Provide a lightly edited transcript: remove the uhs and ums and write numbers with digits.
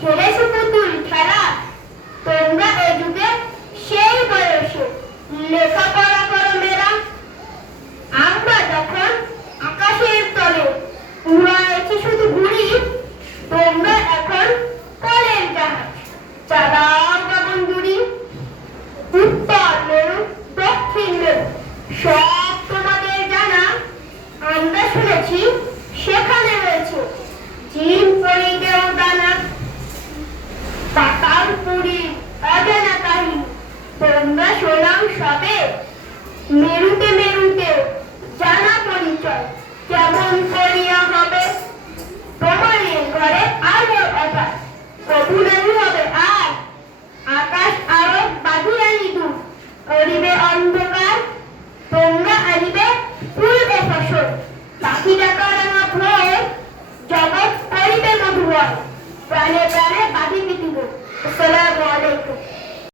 খেলেছো পুতুল খেলা, তোমরা এ যুগে সেই বয়সে লেখাপড়া করো মেয়েরা। আমরা যখন আকাশের তলে উড়াইছি শুধু ঘুড়ি, তোমরা এখন কলের জাহাজ চালাও গগন জুড়ি। উত্তর মেরু দক্ষিণ মেরু সব তোমাদের জানা, আমরা শুনেছি সেখানে রয়েছে জিন পরিগেও দানা। পাতাল পুরী অজানা কাহিনী তোমরা শোনাও সবে, মেরুতে মেরুতে জানা পরিচয় কেমন করিয়া হবে। তোমাদের ঘরে আলো অপার প্রভু নাহি হবে আর, আকাশ আরো বাঁধিয়া নিদু করিবে অন্ধকার। তোমরা আনিবে ফুলবে ফসল, পাখি ডাকা রাঙা ভোর, জগৎ করিবে মধুবন, প্রাণে প্রাণে বাঁধি পৃথিবী। আসসালামু আলাইকুম।